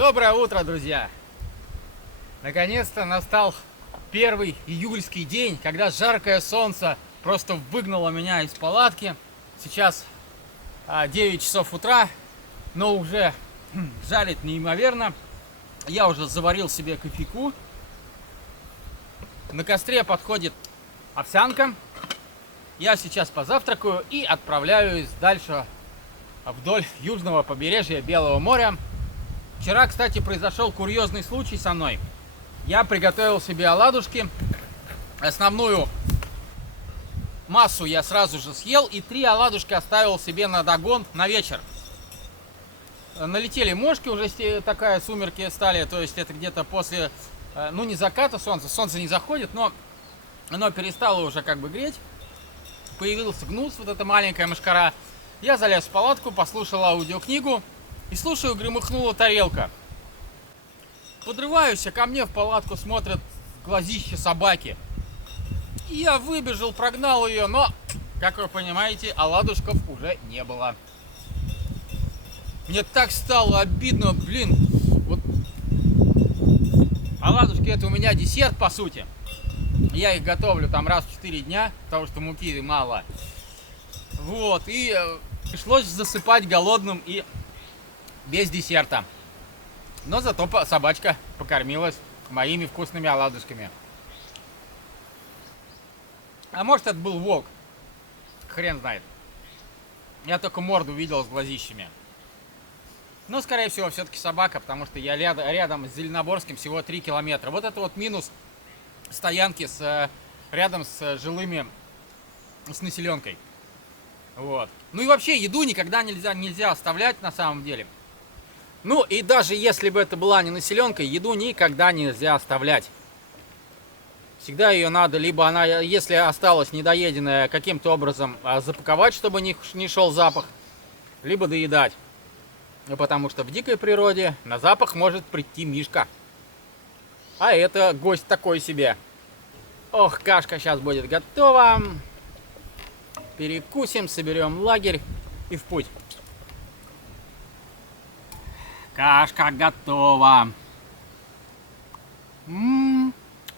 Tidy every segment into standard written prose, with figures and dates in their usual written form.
Доброе утро, друзья! Наконец-то настал первый июльский день, когда жаркое солнце просто выгнало меня из палатки. Сейчас 9 часов утра, но уже жарит неимоверно. Я уже заварил себе кофейку. На костре подходит овсянка. Я сейчас позавтракаю и отправляюсь дальше вдоль южного побережья Белого моря. Вчера, кстати, произошел курьезный случай со мной. Я приготовил себе оладушки. Основную массу я сразу же съел, и 3 оладушка оставил себе на догон на вечер. Налетели мошки, уже такая сумерки стали, то есть это где-то после, ну не заката солнце не заходит, но оно перестало уже как бы греть. Появился гнус, вот эта маленькая мошкара. Я залез в палатку, послушал аудиокнигу и слушаю, громыхнула тарелка. Подрываюсь, а ко мне в палатку смотрят глазища собаки. И я выбежал, прогнал ее, но, как вы понимаете, оладушков уже не было. Мне так стало обидно, блин. Вот оладушки — это у меня десерт, по сути. Я их готовлю там раз в 4 дня, потому что муки мало. Вот, и пришлось засыпать голодным и без десерта. Но зато собачка покормилась моими вкусными оладушками. А может, это был волк? Хрен знает. Я только морду видел с глазищами. Но, скорее всего, все-таки собака, потому что я рядом с Зеленоборским всего 3 километра. Вот это вот минус стоянки рядом с жилыми, с населенкой. Вот. Ну и вообще, еду никогда нельзя оставлять на самом деле. Ну и даже если бы это была не населенка, еду никогда нельзя оставлять. Всегда ее надо, либо она, если осталась недоеденная, каким-то образом запаковать, чтобы не шел запах, либо доедать. Потому что в дикой природе на запах может прийти мишка. А это гость такой себе. Ох, кашка сейчас будет готова. Перекусим, соберем лагерь и в путь. Кашка готова.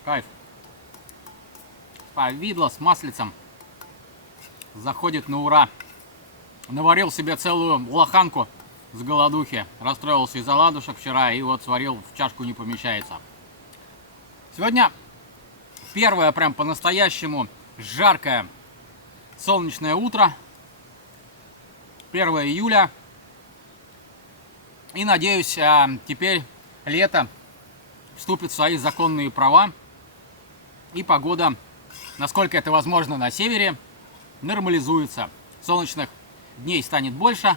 Кайф. Повидло с маслицем. Заходит на ура. Наварил себе целую лоханку с голодухи. Расстроился из оладушек вчера и вот сварил, в чашку не помещается. Сегодня первое прям по-настоящему жаркое солнечное утро. 1 июля. И надеюсь, теперь лето вступит в свои законные права. И погода, насколько это возможно на севере, нормализуется. Солнечных дней станет больше,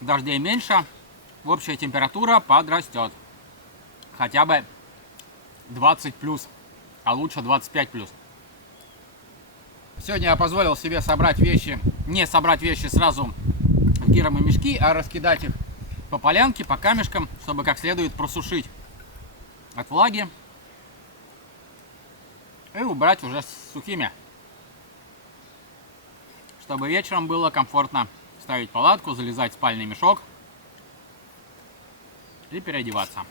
дождей меньше, общая температура подрастет. Хотя бы 20 плюс, а лучше 25 плюс. Сегодня я позволил себе не собрать вещи сразу в гермомешки, а раскидать их по полянке, по камешкам, чтобы как следует просушить от влаги и убрать уже сухими, чтобы вечером было комфортно ставить палатку, залезать в спальный мешок и переодеваться.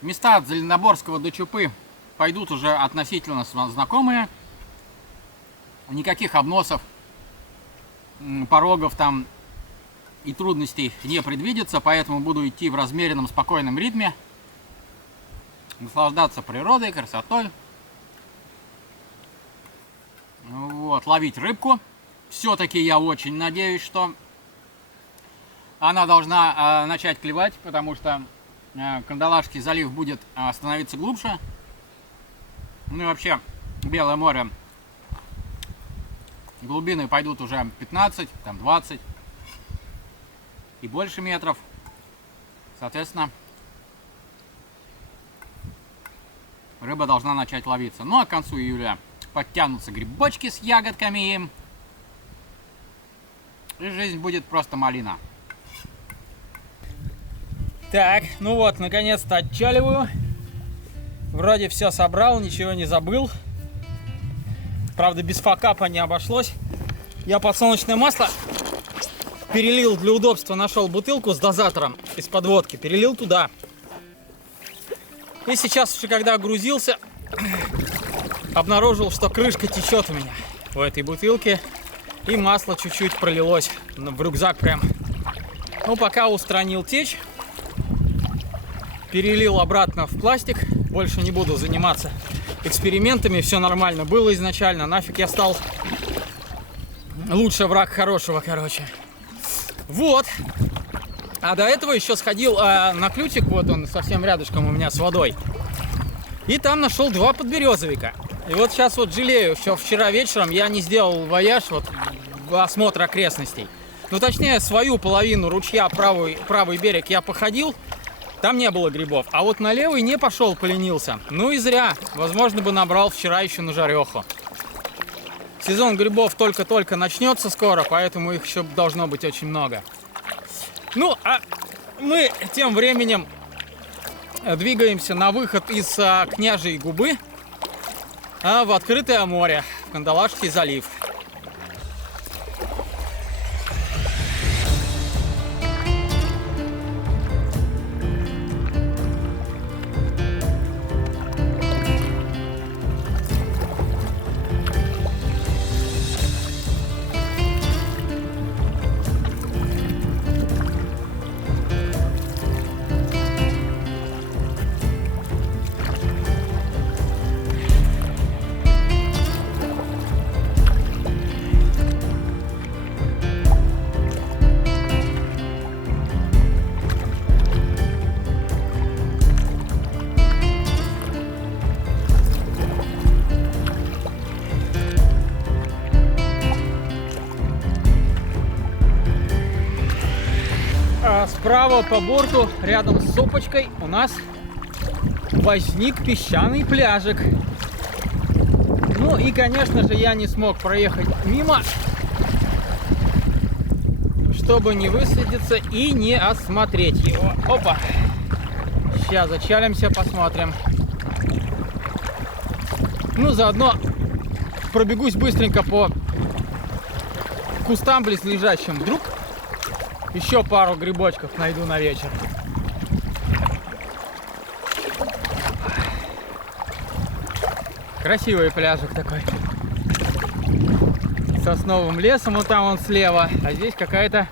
Места от Зеленоборского до Чупы пойдут уже относительно знакомые. Никаких обносов, порогов там и трудностей не предвидится, поэтому буду идти в размеренном, спокойном ритме, наслаждаться природой, красотой. Вот, ловить рыбку. Все-таки я очень надеюсь, что она должна начать клевать, потому что Кандалашский залив будет становиться глубже. Ну и вообще, Белое море, глубины пойдут уже 15, там 20 и больше метров. Соответственно, рыба должна начать ловиться. Ну а к концу июля подтянутся грибочки с ягодками. И жизнь будет просто малина. Так, ну вот, наконец-то отчаливаю. Вроде все собрал, ничего не забыл. Правда, без факапа не обошлось. Я подсолнечное масло перелил для удобства, нашел бутылку с дозатором из подводки, перелил туда. И сейчас, когда грузился, обнаружил, что крышка течет у меня в этой бутылке. И масло чуть-чуть пролилось в рюкзак прям. Ну, пока устранил течь, перелил обратно в пластик. Больше не буду заниматься экспериментами. Все нормально было изначально. Нафиг я стал. Лучше враг хорошего, короче. Вот. А до этого еще сходил на ключик. Вот он совсем рядышком у меня с водой. И там нашел 2 подберезовика. И вот сейчас вот жалею, что вчера вечером я не сделал вояж, вот осмотр окрестностей. Ну, точнее, свою половину ручья, правый берег я походил, там не было грибов. А вот на левый не пошел, поленился. Ну и зря. Возможно, бы набрал вчера еще на жареху. Сезон грибов только-только начнется скоро, поэтому их еще должно быть очень много. Ну, а мы тем временем двигаемся на выход из Княжьей Губы в открытое море, в Кандалашский залив. Справа по борту, рядом с сопочкой, у нас возник песчаный пляжик. Ну и, конечно же, я не смог проехать мимо, чтобы не высадиться и не осмотреть его. Опа! Сейчас зачалимся, посмотрим. Ну, заодно пробегусь быстренько по кустам близлежащим. Вдруг еще пару грибочков найду на вечер. Красивый пляжик такой. Сосновым лесом, вот там он слева. А здесь какая-то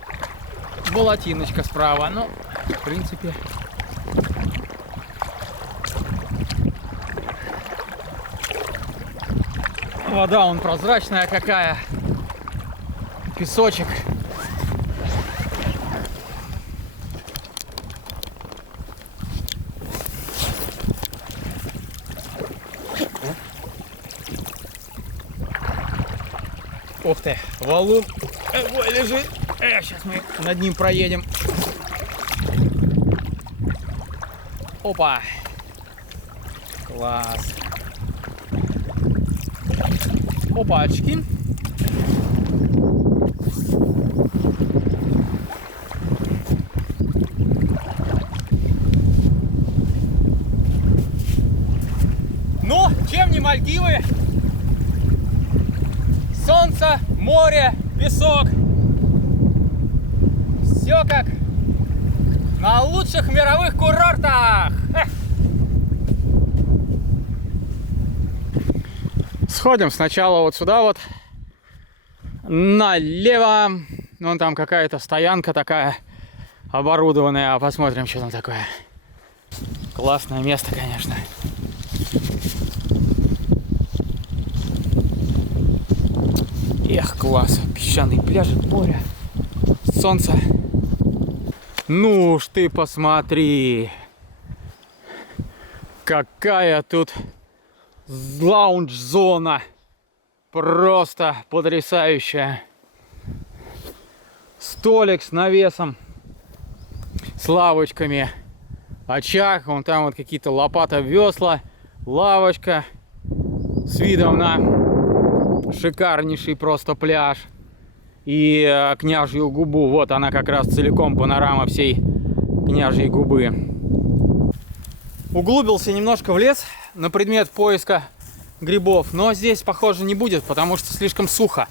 болотиночка справа. Ну, в принципе. Вода он прозрачная какая. Песочек. Ух ты, валун. Ой, лежит. Сейчас мы над ним проедем. Опа. Класс. Опачки. Ну, чем не Мальдивы? Солнце, море, песок. Все как на лучших мировых курортах. Сходим сначала вот сюда вот налево. Вон там какая-то стоянка такая оборудованная. Посмотрим, что там такое. Классное место, конечно. Эх, класс. Песчаный пляж, море, солнце. Ну уж ты посмотри. Какая тут лаунж-зона. Просто потрясающая. Столик с навесом, с лавочками. Очаг, вон там вот какие-то лопата, весла, лавочка с видом на шикарнейший просто пляж и Княжью Губу. Вот она как раз целиком, панорама всей Княжьей Губы. Углубился немножко в лес на предмет поиска грибов, но здесь, похоже, не будет, потому что слишком сухо.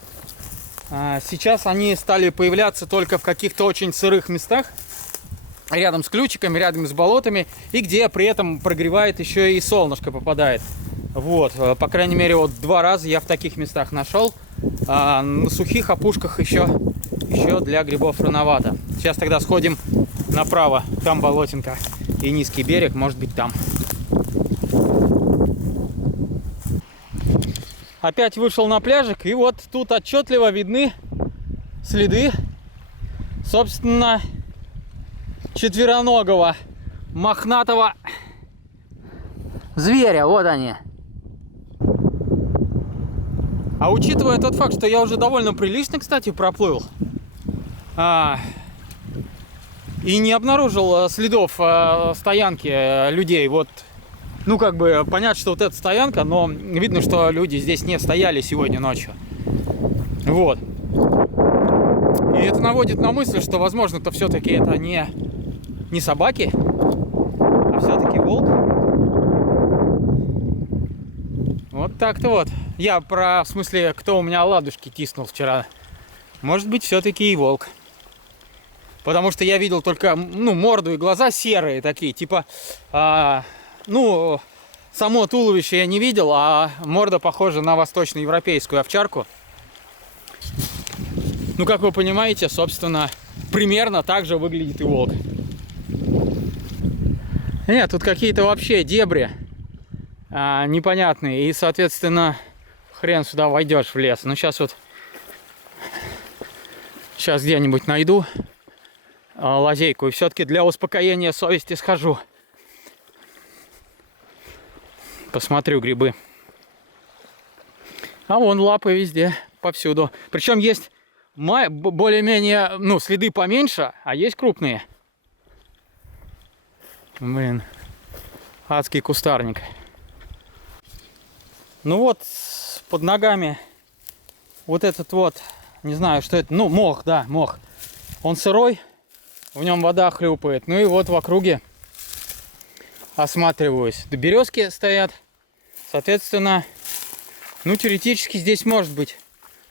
Сейчас они стали появляться только в каких-то очень сырых местах. рядом с ключиками, рядом с болотами, и где при этом прогревает еще и солнышко попадает. Вот, по крайней мере, вот 2 раза я в таких местах нашел. На сухих опушках еще для грибов рановато. Сейчас тогда сходим направо, там болотинка и низкий берег, может быть там. Опять вышел на пляжик, и вот тут отчетливо видны следы, собственно, четвероногого мохнатого зверя. Вот они. А учитывая тот факт, что я уже довольно прилично, кстати, проплыл, и не обнаружил следов стоянки людей, вот, ну, как бы, понятно, что вот эта стоянка, но видно, что люди здесь не стояли сегодня ночью. Вот. И это наводит на мысль, что, возможно-то, все-таки это не собаки, а все-таки волк. Вот так-то вот. Я в смысле, кто у меня оладушки тиснул вчера. Может быть, все-таки и волк. Потому что я видел только, ну, морду и глаза серые такие, типа, ну, само туловище я не видел, а морда похожа на восточноевропейскую овчарку. Ну, как вы понимаете, собственно, примерно так же выглядит и волк. Нет, тут какие-то вообще дебри непонятные, и, соответственно, хрен сюда войдешь в лес. Ну, сейчас где-нибудь найду лазейку, и все-таки для успокоения совести схожу. Посмотрю грибы. А вон лапы везде, повсюду. Причем есть более-менее, ну, следы поменьше, а есть крупные. Блин, адский кустарник. Ну вот, под ногами вот этот вот, не знаю, что это, ну, мох, да, мох. Он сырой, в нем вода хлюпает. Ну и вот в округе осматриваюсь. Березки стоят, соответственно, ну, теоретически здесь может быть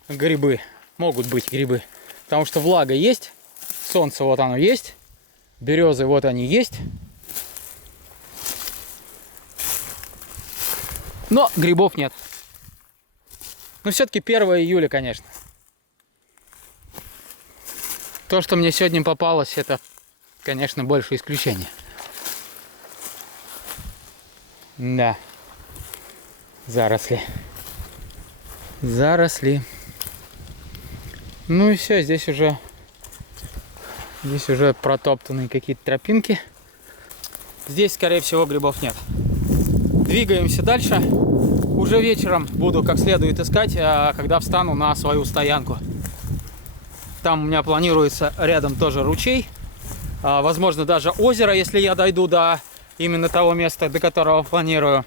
грибы, могут быть грибы. Потому что влага есть, солнце вот оно есть, березы вот они есть. Но грибов нет. Но все-таки 1 июля, конечно. То, что мне сегодня попалось, это, конечно, больше исключение. Да. Заросли. Заросли. Ну и все, здесь уже протоптанные какие-то тропинки. Здесь, скорее всего, грибов нет. Двигаемся дальше. Уже вечером буду как следует искать, когда встану на свою стоянку. Там у меня планируется рядом тоже ручей. Возможно, даже озеро, если я дойду до именно того места, до которого планирую.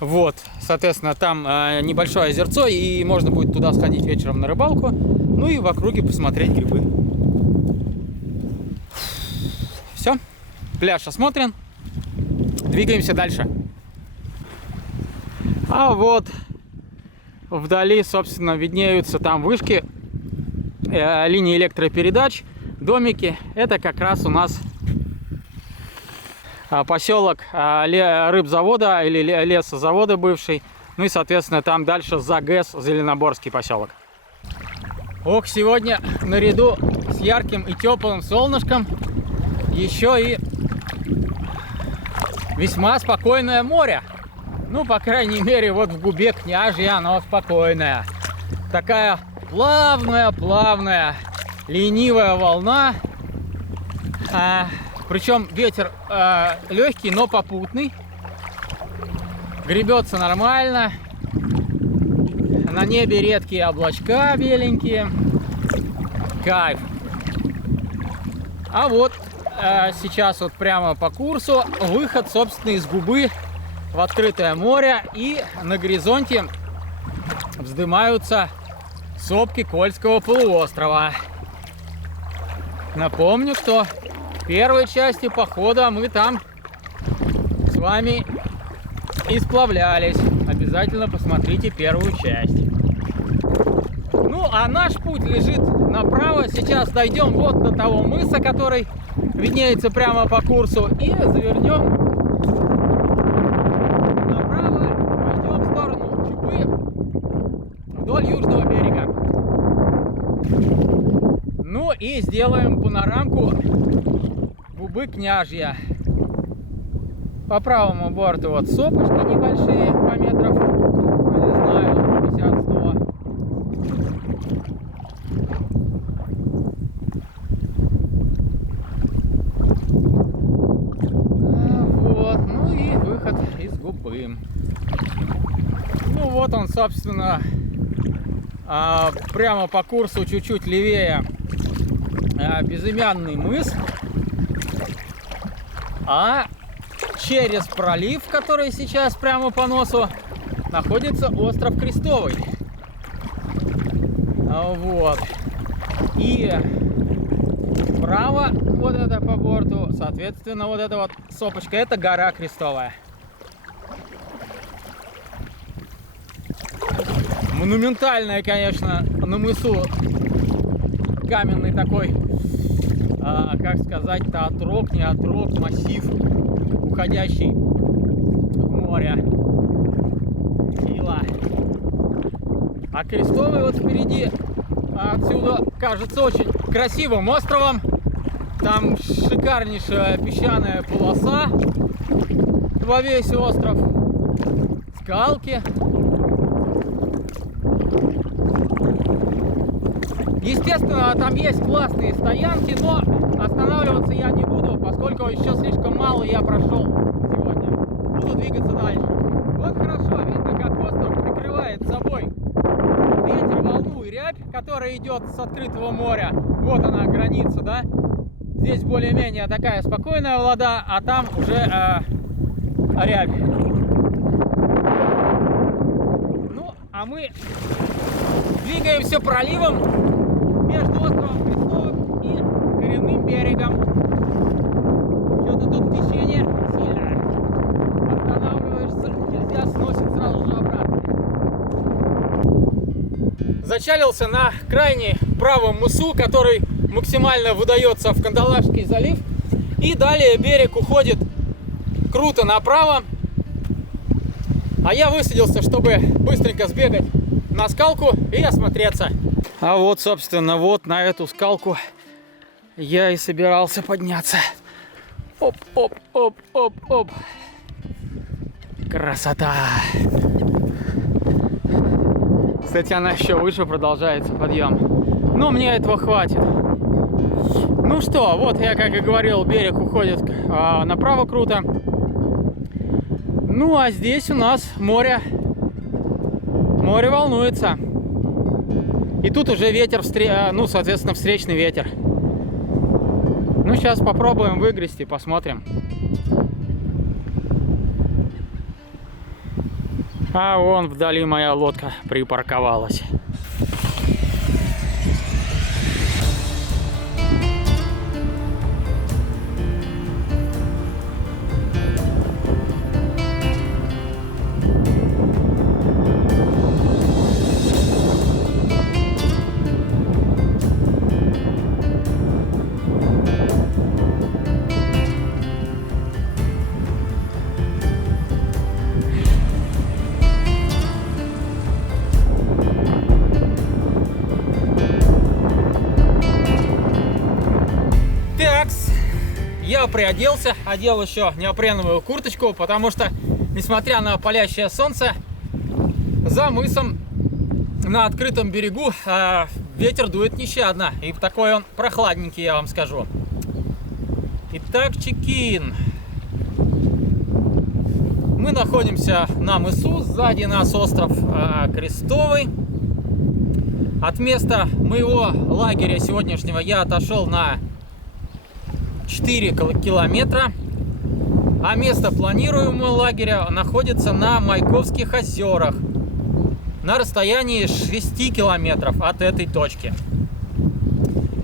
Вот, соответственно, там небольшое озерцо, и можно будет туда сходить вечером на рыбалку. Ну и в округе посмотреть грибы. Все, пляж осмотрен. Двигаемся дальше. А вот вдали, собственно, виднеются там вышки, линии электропередач, домики. Это как раз у нас поселок рыбзавода или лесозавода бывший. Ну и, соответственно, там дальше ЗАГЭС Зеленоборский поселок. Ох, сегодня наряду с ярким и теплым солнышком еще и весьма спокойное море. Ну, по крайней мере, вот в Губе Княжье оно спокойное. Такая плавная, ленивая волна. Причем ветер легкий, но попутный. Гребется нормально. На небе редкие облачка беленькие. Кайф. А вот сейчас вот прямо по курсу выход, собственно, из Губы в открытое море. И на горизонте вздымаются сопки Кольского полуострова. Напомню, что в первой части похода мы там с вами и сплавлялись. Обязательно посмотрите первую часть. Ну, а наш путь лежит направо. Сейчас дойдем вот до того мыса, который виднеется прямо по курсу. И завернем направо, пойдем в сторону Чубы вдоль южного берега. Ну и сделаем панорамку Губы Княжья. По правому борту вот сопочки небольшие по метров, ну, не знаю, 50-100. Вот, ну и выход из Губы. Ну вот он, собственно, прямо по курсу, чуть-чуть левее, безымянный мыс. А через пролив, который сейчас прямо по носу, находится остров Крестовый. Вот. И вправо, вот это по борту, соответственно, вот эта вот сопочка, это гора Крестовая. Монументальная, конечно, на мысу каменный такой, как сказать-то, отрог, не отрог, массив, уходящий в море. Сила. А Крестовый вот впереди, отсюда кажется очень красивым островом. Там шикарнейшая песчаная полоса во весь остров, скалки. Естественно, там есть классные стоянки, но останавливаться я не буду, поскольку еще слишком мало я прошел сегодня. Буду двигаться дальше. Вот хорошо видно, как остров прикрывает собой ветер, волну и рябь, которая идет с открытого моря. Вот она, граница, да? Здесь более-менее такая спокойная вода, а там уже рябь. Ну, а мы двигаемся проливом между островом Крестовым и коренным берегом. Что-то тут течение сильное. Останавливаешься, нельзя, сносит сразу же обратно. Зачалился на крайне правом мысу, который максимально выдается в Кандалакшский залив. И далее берег уходит круто направо. А я высадился, чтобы быстренько сбегать на скалку и осмотреться. А вот, собственно, вот на эту скалку я и собирался подняться. Оп, оп, оп, оп, оп. Красота. Кстати, она еще выше продолжается, подъем. Но мне этого хватит. Ну что, вот я, как и говорил, берег уходит направо круто. Ну а здесь у нас море. Море волнуется. И тут уже ветер, ну, соответственно, встречный ветер. Ну, сейчас попробуем выгрести, посмотрим. А вон вдали моя лодка припарковалась. Я приоделся, одел еще неопреновую курточку, потому что, несмотря на палящее солнце, за мысом на открытом берегу ветер дует нещадно. И такой он прохладненький, я вам скажу. Итак, чекин. Мы находимся на мысу, сзади нас остров Крестовый. От места моего лагеря сегодняшнего я отошел на 4 километра, а место планируемого лагеря находится на Майковских озерах на расстоянии 6 километров от этой точки.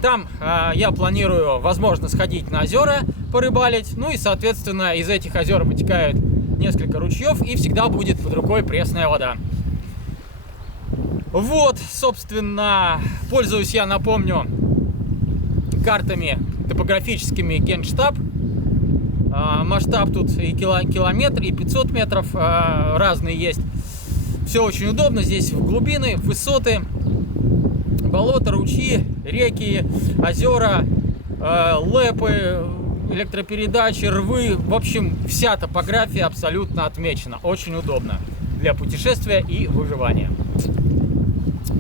Там я планирую, возможно, сходить на озера, порыбалить, ну и, соответственно, из этих озер вытекают несколько ручьев, и всегда будет под рукой пресная вода. Вот, собственно, пользуюсь я, напомню, картами топографическими Генштаб. Масштаб тут и километр, и 500 метров, разные есть. Все очень удобно, здесь в глубины, в высоты, болота, ручьи, реки, озера, лэпы, электропередачи, рвы. В общем, вся топография абсолютно отмечена. Очень удобно для путешествия и выживания.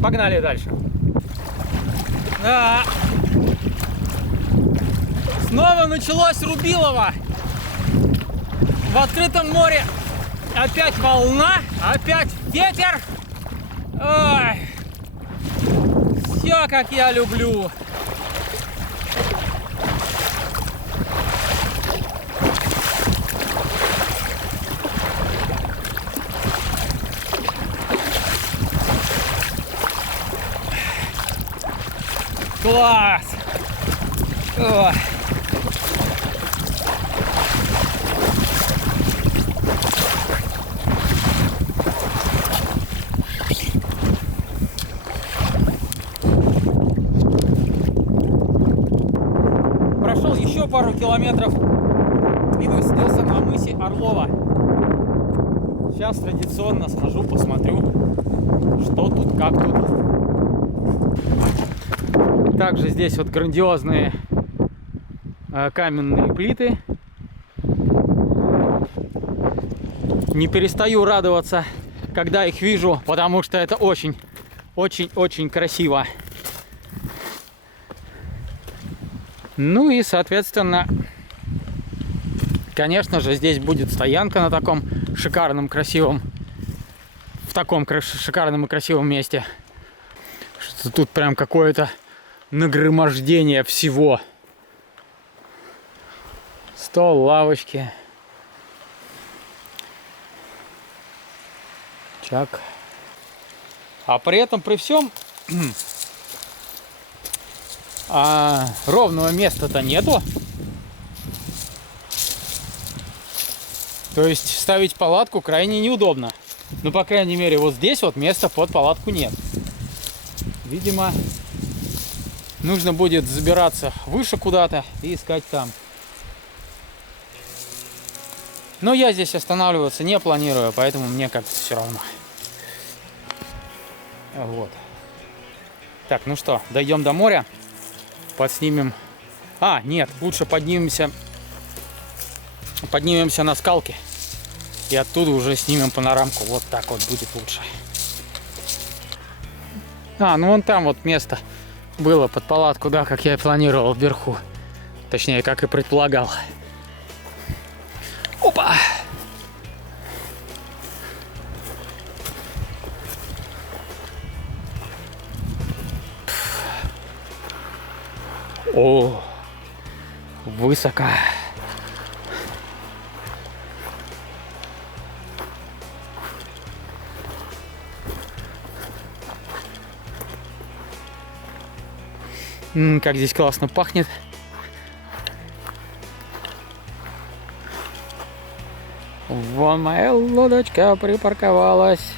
Погнали дальше. Снова началось Рубилово. В открытом море опять волна, опять ветер. Ой. Все, как я люблю. Класс! Ой. Прошел еще пару километров и высадился на мысе Орлова. Сейчас традиционно схожу, посмотрю, что тут, как тут. Также здесь вот грандиозные каменные плиты. Не перестаю радоваться, когда их вижу, потому что это очень красиво. Ну и, соответственно, конечно же, здесь будет стоянка на таком шикарном, красивом, в таком шикарном и красивом месте. Что тут прям какое-то нагромождение всего. Стол, лавочки. Чак. А при этом, при всем, ровного места-то нету. То есть ставить палатку крайне неудобно. Ну, по крайней мере, вот здесь вот места под палатку нет. Видимо, нужно будет забираться выше куда-то и искать там. Но я здесь останавливаться не планирую, поэтому мне как-то все равно. Вот. Так, ну что, дойдем до моря. Подснимем. Нет, лучше поднимемся на скалки. И оттуда уже снимем панорамку. Вот так вот будет лучше. Ну вон там вот место было под палатку, да, как я и планировал вверху. Точнее, как и предполагал. Опа! О, высоко. Как здесь классно пахнет. Вон моя лодочка припарковалась.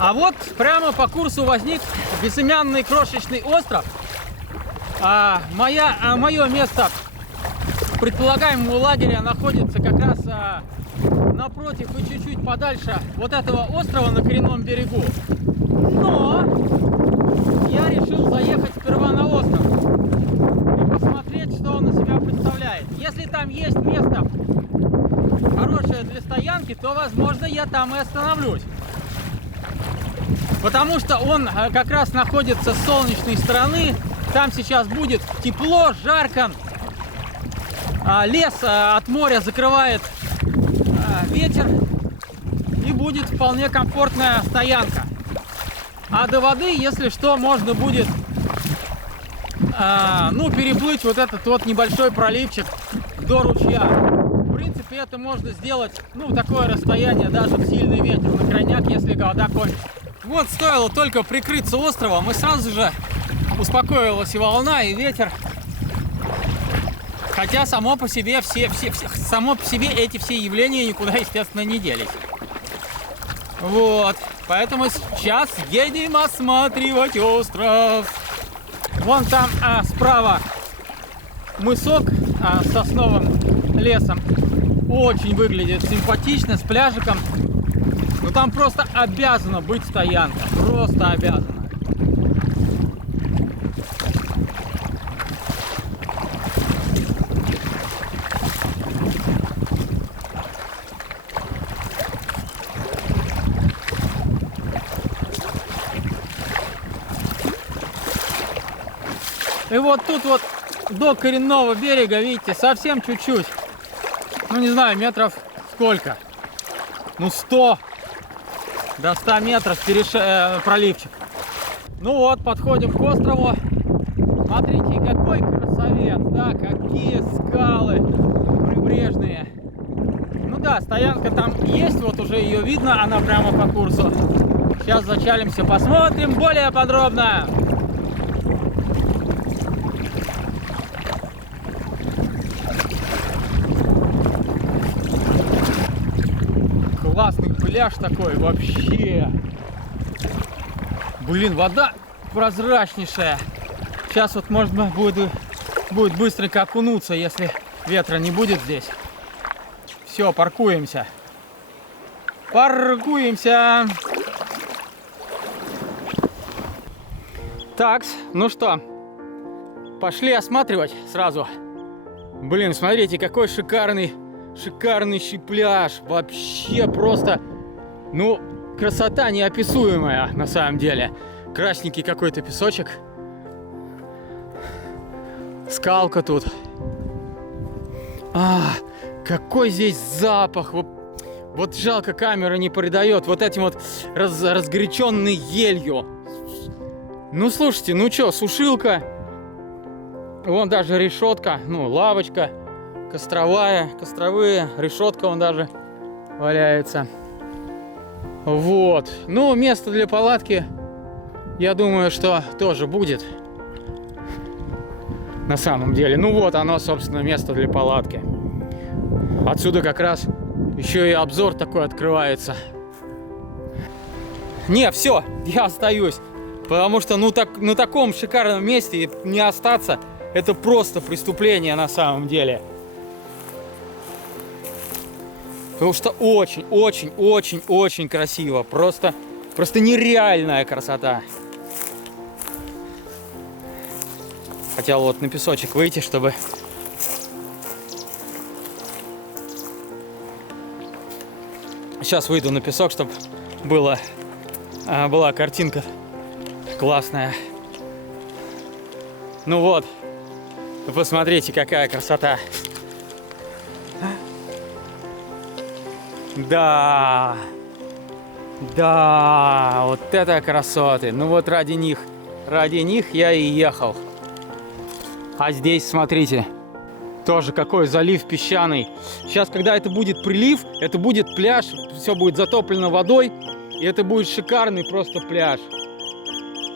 А вот прямо по курсу возник безымянный крошечный остров. Мое место предполагаемого лагеря находится как раз напротив и чуть-чуть подальше вот этого острова на коренном берегу. Но я решил заехать сперва на остров и посмотреть, что он из себя представляет. Если там есть место хорошее для стоянки, то, возможно, я там и остановлюсь. Потому что он как раз находится с солнечной стороны. Там сейчас будет тепло, жарко. Лес от моря закрывает ветер. И будет вполне комфортная стоянка. А до воды, если что, можно будет переплыть вот этот вот небольшой проливчик до ручья. В принципе, это можно сделать, такое расстояние даже в сильный ветер на крайняк, если вода кончится. Вот стоило только прикрыться островом, и сразу же успокоилась и волна, и ветер. Хотя само по себе эти все явления никуда, естественно, не делись. Вот, поэтому сейчас едем осматривать остров. Вон там справа мысок с сосновым лесом. Очень выглядит симпатично, с пляжиком. Но там просто обязана быть стоянка. Просто обязана. И вот тут вот до коренного берега, видите, совсем чуть-чуть. Не знаю, метров сколько. 100. До 100 метров проливчик. Вот, подходим к острову. Смотрите, какой красавец, да, какие скалы прибрежные. Да, стоянка там есть, вот уже ее видно, она прямо по курсу. Сейчас зачалимся, посмотрим более подробно. Классный пляж такой вообще. Блин, вода прозрачнейшая. Сейчас вот можно будет быстренько окунуться, если ветра не будет здесь. Все, паркуемся. Паркуемся. Так, ну что, пошли осматривать сразу. Блин, смотрите, какой шикарный пляж. Вообще просто, красота неописуемая на самом деле. Красненький какой-то песочек. Скалка тут. Какой здесь запах. Вот жалко, камера не передает. Вот этим вот разгоряченной елью. Слушайте, что, сушилка. Вон даже решетка, лавочка. Костровые, решетка вон даже валяется. Вот. Место для палатки, я думаю, что тоже будет. На самом деле. Вот оно, собственно, место для палатки. Отсюда как раз еще и обзор такой открывается. Не, все, я остаюсь. Потому что, на таком шикарном месте не остаться, это просто преступление на самом деле. Потому что очень красиво. Просто нереальная красота. Хотел вот на песочек выйти, чтобы... Сейчас выйду на песок, чтобы была картинка классная. Вот. Посмотрите, какая красота. Да, вот это красоты. Вот ради них я и ехал. А здесь, смотрите, тоже какой залив песчаный. Сейчас, когда это будет прилив, это будет пляж, все будет затоплено водой, и это будет шикарный просто пляж.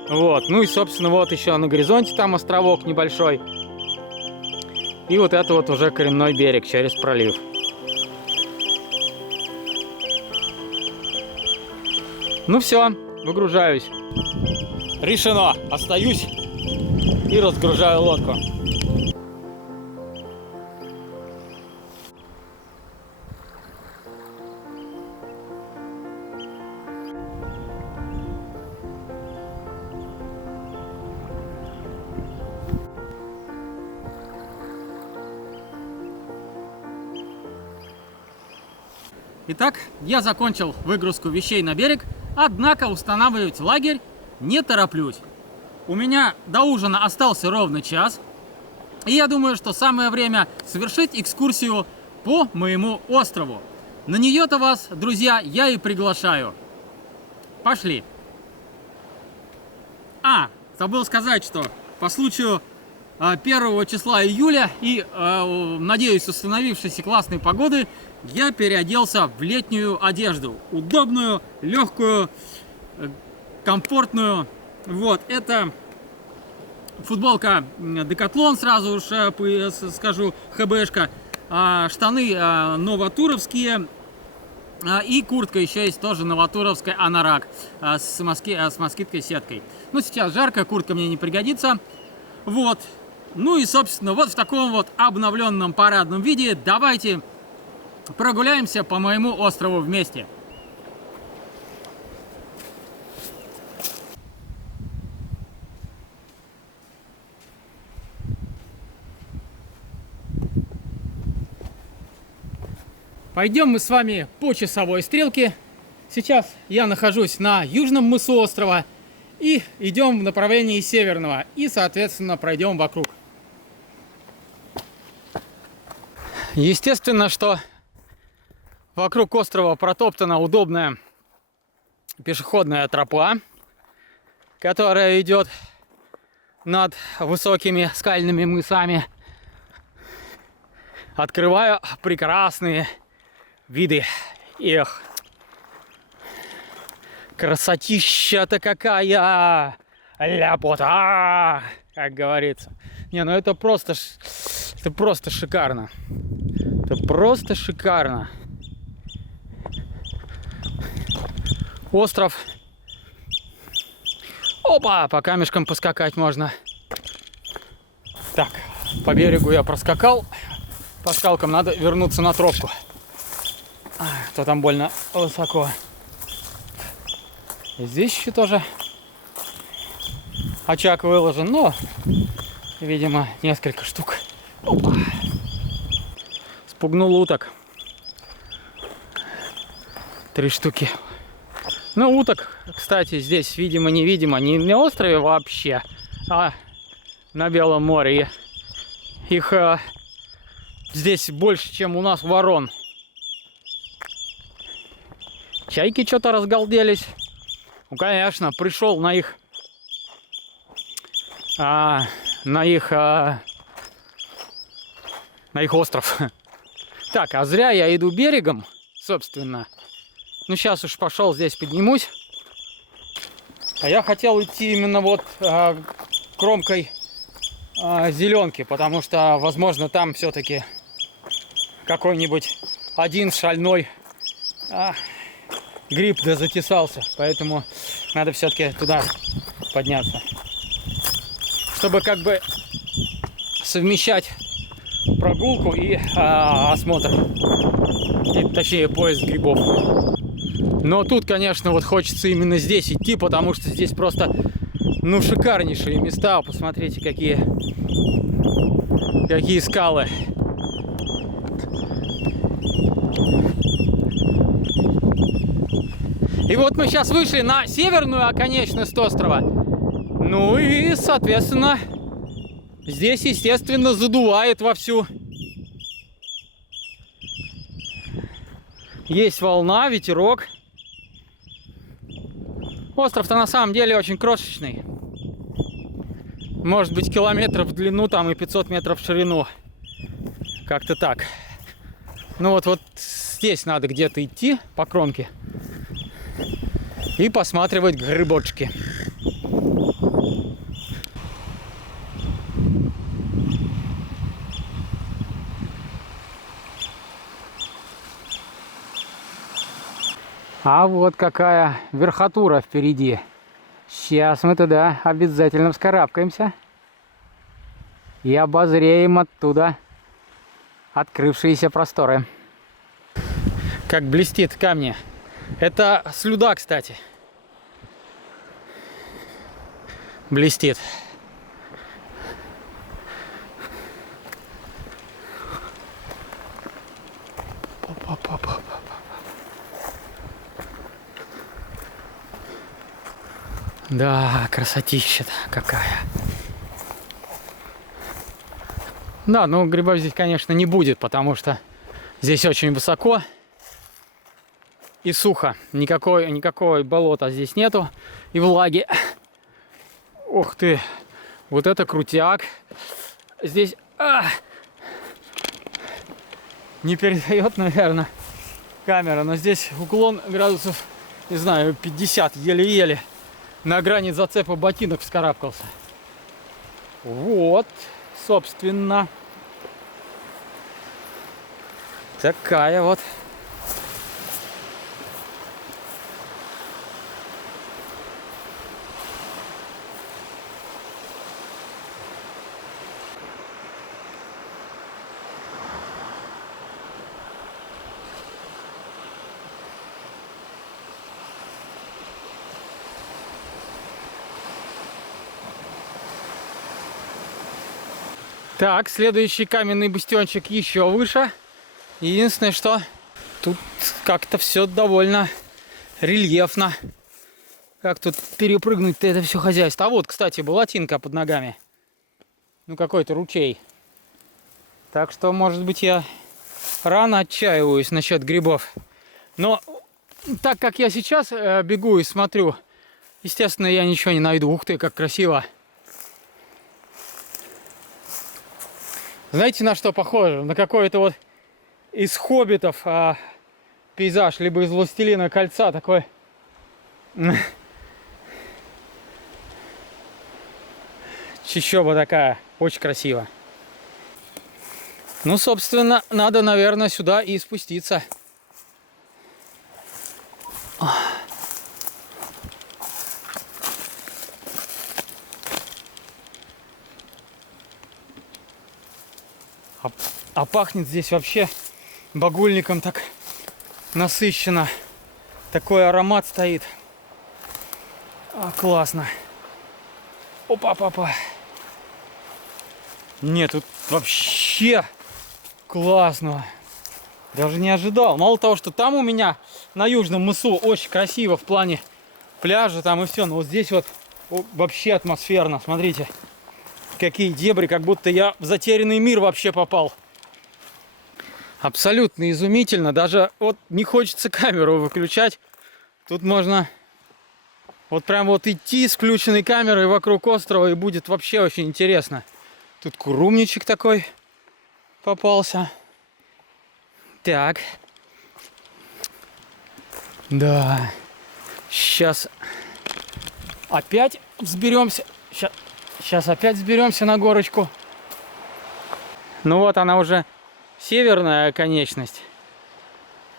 Вот, и, собственно, вот еще на горизонте там островок небольшой. И вот это вот уже коренной берег через пролив. Все, выгружаюсь. Решено. Остаюсь и разгружаю лодку. Итак, я закончил выгрузку вещей на берег, однако устанавливать лагерь не тороплюсь. У меня до ужина остался ровно час, и я думаю, что самое время совершить экскурсию по моему острову. На нее-то вас, друзья, я и приглашаю. Пошли. Забыл сказать, что по случаю 1 числа июля и, надеюсь, установившейся классной погоды, я переоделся в летнюю одежду. Удобную, легкую, комфортную. Вот, это футболка Decathlon, сразу уж скажу, ХБшка. Штаны новотуровские. И куртка еще есть тоже новотуровская Анорак с москитской сеткой. Ну, сейчас жарко, куртка мне не пригодится. Вот. Ну и, собственно, вот в таком вот обновленном парадном виде давайте прогуляемся по моему острову вместе. Пойдем мы с вами по часовой стрелке. Сейчас я нахожусь на южном мысу острова. И идем в направлении северного. И, соответственно, пройдем вокруг. Естественно, что вокруг острова протоптана удобная пешеходная тропа, которая идет над высокими скальными мысами, открывая прекрасные виды. Эх, красотища-то какая! Ляпота! Как говорится. Не, ну это просто шикарно. Это просто шикарно. Остров. Опа, по камешкам поскакать можно. Так, по берегу я проскакал. По скалкам надо вернуться на тропку. То там больно высоко. И здесь еще тоже очаг выложен, но, видимо, несколько штук. Опа. Спугнул уток. 3 штуки. Ну, уток, кстати, здесь, видимо-невидимо, не на острове вообще, а на Белом море. Их здесь больше, чем у нас ворон. Чайки что-то разгалделись. Ну, конечно, пришел на их остров. Так, а зря я иду берегом, собственно. Ну, сейчас уж пошел, здесь поднимусь. А я хотел идти именно вот кромкой зеленки, потому что, возможно, там все-таки какой-нибудь один шальной гриб да затесался. Поэтому надо все-таки туда подняться. Чтобы как бы совмещать прогулку и осмотр. Точнее, поиск грибов. Но тут, конечно, вот хочется именно здесь идти, потому что здесь просто, ну, шикарнейшие места. Посмотрите, какие скалы. И вот мы сейчас вышли на северную оконечность острова. Ну и, соответственно, здесь, естественно, задувает вовсю. Есть волна, ветерок. Остров-то на самом деле очень крошечный. Может быть, километров в длину там и 500 метров в ширину. Как-то так. Ну вот здесь надо где-то идти по кромке и посматривать грибочки. А вот какая верхотура впереди. Сейчас мы туда обязательно вскарабкаемся и обозреем оттуда открывшиеся просторы. Как блестит камни. Это слюда, кстати. Блестит. Да, красотища-то какая. Да, ну грибов здесь, конечно, не будет, потому что здесь очень высоко и сухо. Никакого болота здесь нету и влаги. Ух ты, вот это крутяк. Здесь не передает, наверное, камера, но здесь уклон градусов, не знаю, 50, еле-еле. На грани зацепа ботинок вскарабкался. Вот, собственно, такая вот. Так, следующий каменный бастиончик еще выше. Единственное, что тут как-то все довольно рельефно. Как тут перепрыгнуть-то это все хозяйство? А вот, кстати, болотинка под ногами. Ну, какой-то ручей. Так что, может быть, я рано отчаиваюсь насчет грибов. Но так как я сейчас бегу и смотрю, естественно, я ничего не найду. Ух ты, как красиво. Знаете, на что похоже? На какой-то вот из «Хоббитов» пейзаж, либо из «Властелина кольца» такой. Чищоба такая, очень красиво. Ну, собственно, надо, наверное, сюда и спуститься. А пахнет здесь вообще багульником так насыщенно. Такой аромат стоит. Классно. Опа-папа. Нет, тут вообще классно. Даже не ожидал. Мало того, что там у меня на Южном мысу очень красиво в плане пляжа там и все. Но вот здесь вот вообще атмосферно. Смотрите, какие дебри, как будто я в затерянный мир вообще попал. Абсолютно изумительно. Даже вот не хочется камеру выключать. Тут можно вот прям вот идти с включенной камерой вокруг острова, и будет вообще очень интересно. Тут курумничек такой попался. Так. Да. Сейчас опять взберемся. Сейчас опять взберемся на горочку. Ну вот она уже северная конечность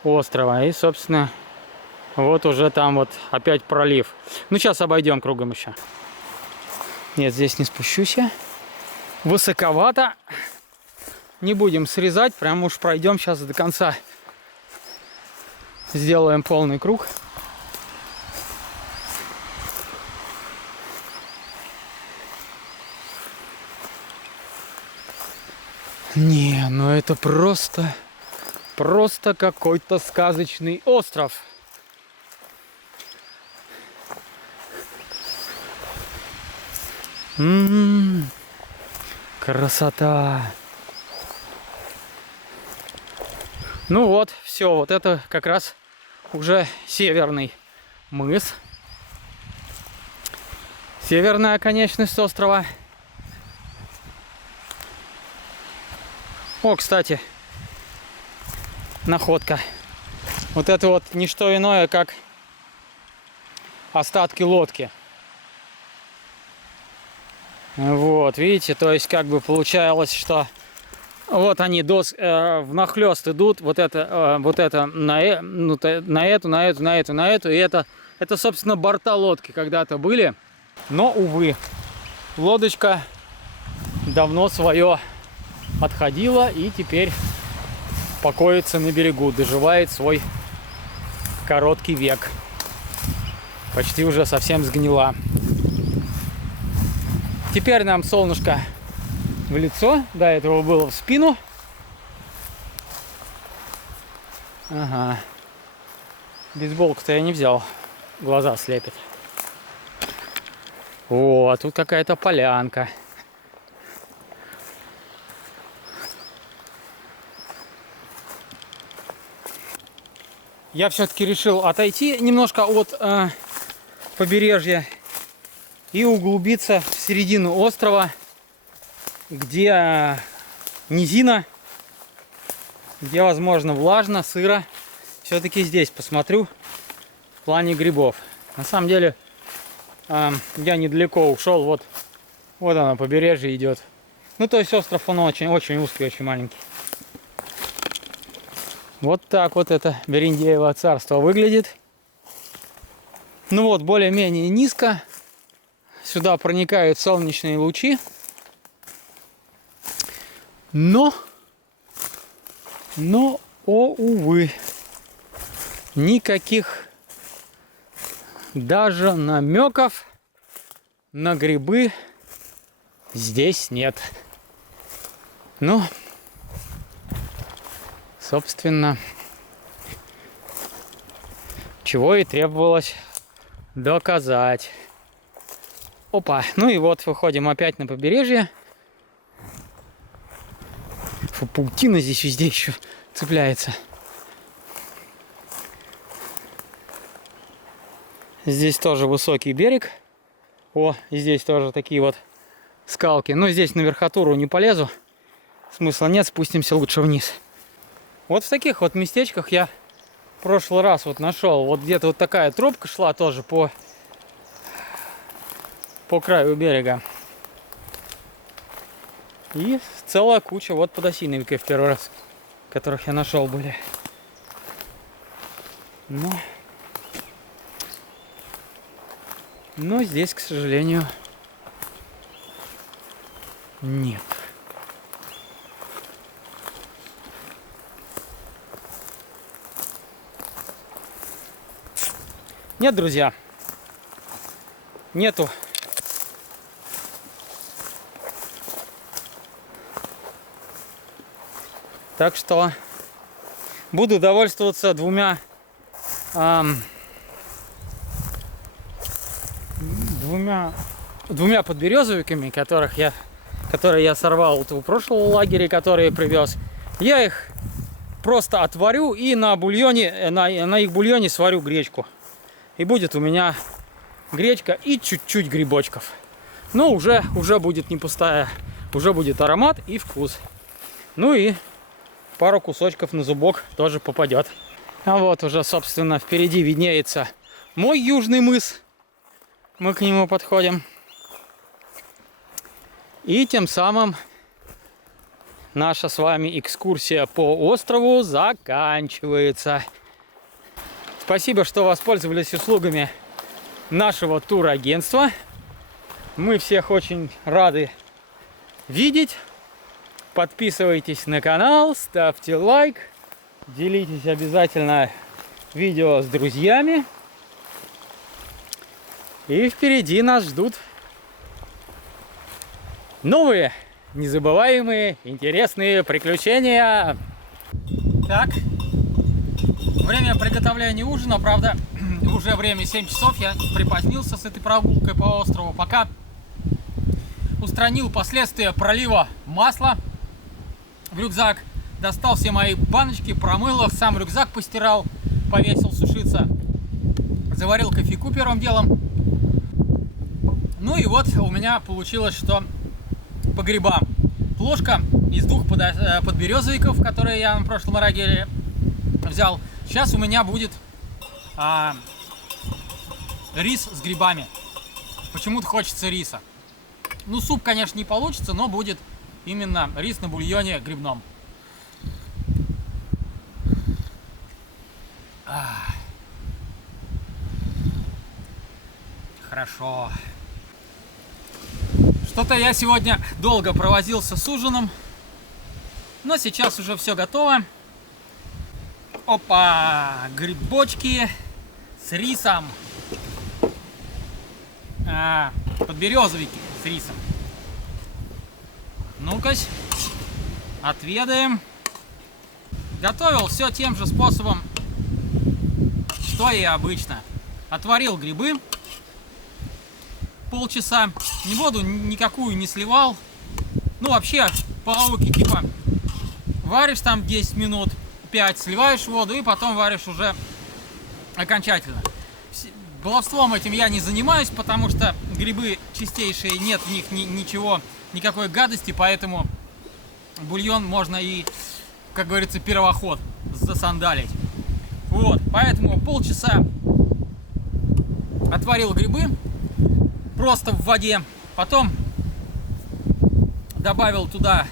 острова. И, собственно, вот уже там вот опять пролив. Ну, сейчас обойдем кругом еще. Нет, здесь не спущусь я. Высоковато. Не будем срезать. Прям уж пройдем сейчас до конца. Сделаем полный круг. Не, ну это просто какой-то сказочный остров. Красота. Ну вот, все, вот это как раз уже северный мыс. Северная конечность острова. О, кстати, находка. Вот это вот не что иное, как остатки лодки. Вот, видите, то есть как бы получалось, что вот они внахлёст идут, вот это на эту, и это, собственно, борта лодки когда-то были. Но, увы, лодочка давно свое отходила и теперь покоится на берегу, доживает свой короткий век. Почти уже совсем сгнила. Теперь нам солнышко в лицо, до этого было в спину. Ага. Бейсболку-то я не взял, глаза слепит. О, а тут какая-то полянка. Я все-таки решил отойти немножко от побережья и углубиться в середину острова, где низина, где, возможно, влажно, сыро. Все-таки здесь посмотрю в плане грибов. На самом деле, я недалеко ушел. Вот оно, побережье идет. Ну, то есть остров, он очень узкий, очень маленький. Вот так вот это Берендеево царство выглядит. Ну вот, более-менее низко. Сюда проникают солнечные лучи. Но, о, увы, никаких даже намеков на грибы здесь нет. Ну, собственно, чего и требовалось доказать. Опа, ну и вот выходим опять на побережье. Фу, паутина здесь везде еще цепляется. Здесь тоже высокий берег. О, и здесь тоже такие вот скалки. Но здесь на верхотуру не полезу. Смысла нет, спустимся лучше вниз. Вот в таких вот местечках я в прошлый раз вот нашел. Вот где-то вот такая тропка шла тоже по краю берега. И целая куча вот подосиновиков в первый раз, которых я нашел были. Но здесь, к сожалению, нет. Нет, друзья, нету. Так что буду довольствоваться двумя подберезовиками, которые я сорвал вот у прошлого лагеря, которые привез. Я их просто отварю и на их бульоне сварю гречку. И будет у меня гречка и чуть-чуть грибочков. Но уже будет не пустая, уже будет аромат и вкус. Ну и пару кусочков на зубок тоже попадет. А вот уже, собственно, впереди виднеется мой южный мыс. Мы к нему подходим. И тем самым наша с вами экскурсия по острову заканчивается. Спасибо, что воспользовались услугами нашего турагентства. Мы всех очень рады видеть. Подписывайтесь на канал, ставьте лайк, делитесь обязательно видео с друзьями. И впереди нас ждут новые, незабываемые, интересные приключения. Так, время приготовления ужина, правда, уже время 7 часов. Я припозднился с этой прогулкой по острову. Пока устранил последствия пролива масла в рюкзак, достал все мои баночки, промыл их, сам рюкзак постирал, повесил сушиться, заварил кофейку первым делом. Ну и вот у меня получилось, что по грибам. Плошка из 2 подберезовиков, которые я на прошлом лагере взял. Сейчас у меня будет рис с грибами. Почему-то хочется риса. Ну, суп, конечно, не получится, но будет именно рис на бульоне грибном. Хорошо. Что-то я сегодня долго провозился с ужином, но сейчас уже все готово. Опа! Грибочки с рисом. Подберезовики с рисом. Ну-ка, отведаем. Готовил все тем же способом, что и обычно. Отварил грибы, полчаса. Ни воду никакую не сливал. Ну, вообще, по логике, типа, варишь там 10 минут, 5, сливаешь воду и потом варишь уже окончательно. Баловством этим я не занимаюсь, потому что грибы чистейшие, нет в них ничего, никакой гадости, поэтому бульон можно и, как говорится, первоход засандалить. Вот, поэтому полчаса отварил грибы просто в воде, потом добавил туда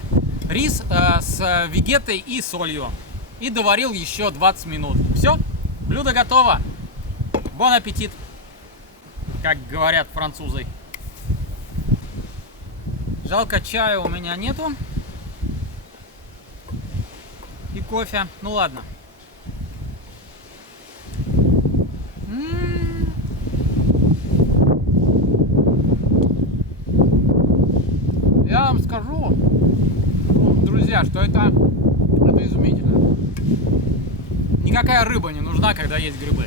рис с вегетой и солью и доварил еще 20 минут. Все, блюдо готово. Бон аппетит, как говорят французы. Жалко, чая у меня нету. И кофе. Ну ладно. Я вам скажу, друзья, что это изумительно. Никакая рыба не нужна, когда есть грибы.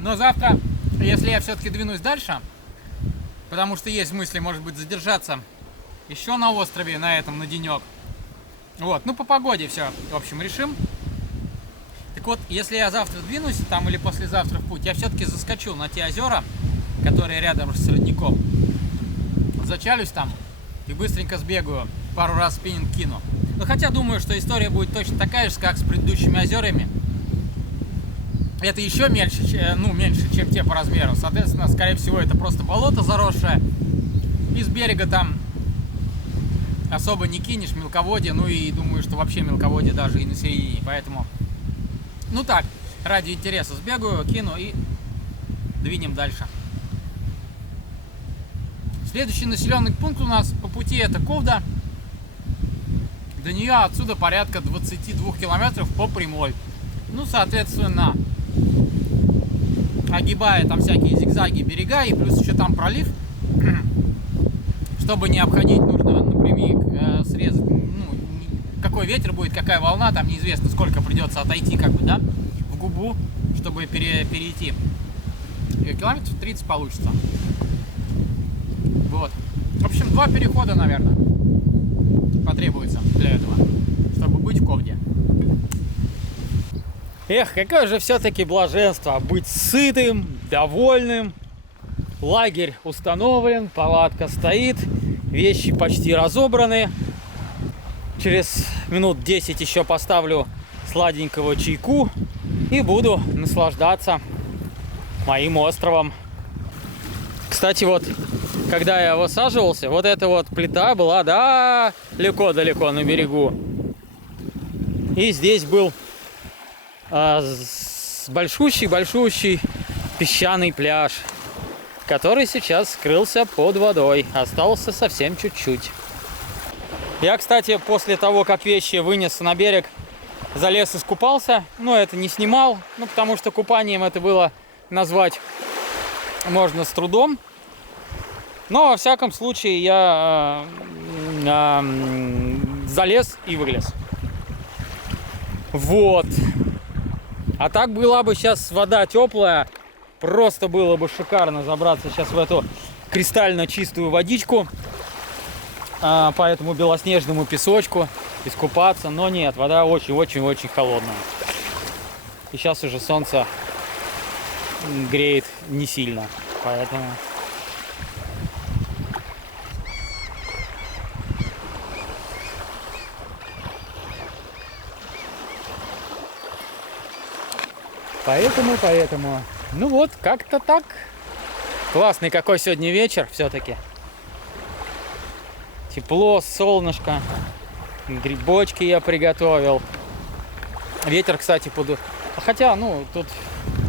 Но завтра, если я все-таки двинусь дальше, потому что есть мысли, может быть, задержаться еще на острове, на этом, на денек. Вот, ну по погоде все, в общем, решим. Так вот, если я завтра двинусь, там или послезавтра в путь, я все-таки заскочу на те озера, которые рядом с родником. Зачалюсь там и быстренько сбегаю, пару раз спиннинг кину. Но хотя думаю, что история будет точно такая же, как с предыдущими озерами. Это еще меньше, меньше, чем те по размеру. Соответственно, скорее всего, это просто болото заросшее. И с берега там особо не кинешь мелководье. Ну и думаю, что вообще мелководье даже и на середине. Поэтому, ну так, ради интереса сбегаю, кину и двинем дальше. Следующий населенный пункт у нас по пути это Ковда. До нее отсюда порядка 22 километров по прямой. Ну, соответственно, огибая там всякие зигзаги, берега, и плюс еще там пролив, чтобы не обходить, нужно напрямик срезать, какой ветер будет, какая волна, там неизвестно, сколько придется отойти, как бы, да, в губу, чтобы перейти. И километров 30 получится. Вот. В общем, 2 перехода, наверное, потребуется для этого, чтобы быть в Ковде. Эх, какое же все-таки блаженство быть сытым, довольным. Лагерь установлен, палатка стоит, вещи почти разобраны. Через минут 10 еще поставлю сладенького чайку и буду наслаждаться моим островом. Кстати, вот, когда я высаживался, вот эта вот плита была далеко-далеко на берегу. И здесь был большущий песчаный пляж, который сейчас скрылся под водой. Остался совсем чуть-чуть. Я, кстати, после того, как вещи вынес на берег, залез искупался. Но это не снимал, потому что купанием это было назвать можно с трудом. Но, во всяком случае, я залез и вылез. Вот. А так была бы сейчас вода теплая, просто было бы шикарно забраться сейчас в эту кристально чистую водичку, по этому белоснежному песочку, искупаться. Но нет, вода очень-очень-очень холодная. И сейчас уже солнце греет не сильно, поэтому... Поэтому, ну вот, как-то так. Классный какой сегодня вечер все-таки. Тепло, солнышко, грибочки я приготовил. Ветер, кстати, хотя, тут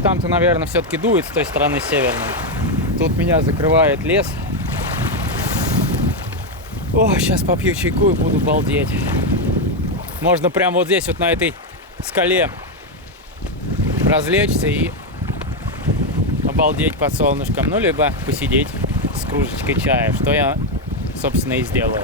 там-то, наверное, все-таки дует с той стороны северной. Тут меня закрывает лес. О, сейчас попью чайку и буду балдеть. Можно прямо вот здесь, вот на этой скале, развлечься и обалдеть под солнышком, либо посидеть с кружечкой чая, что я, собственно, и сделаю.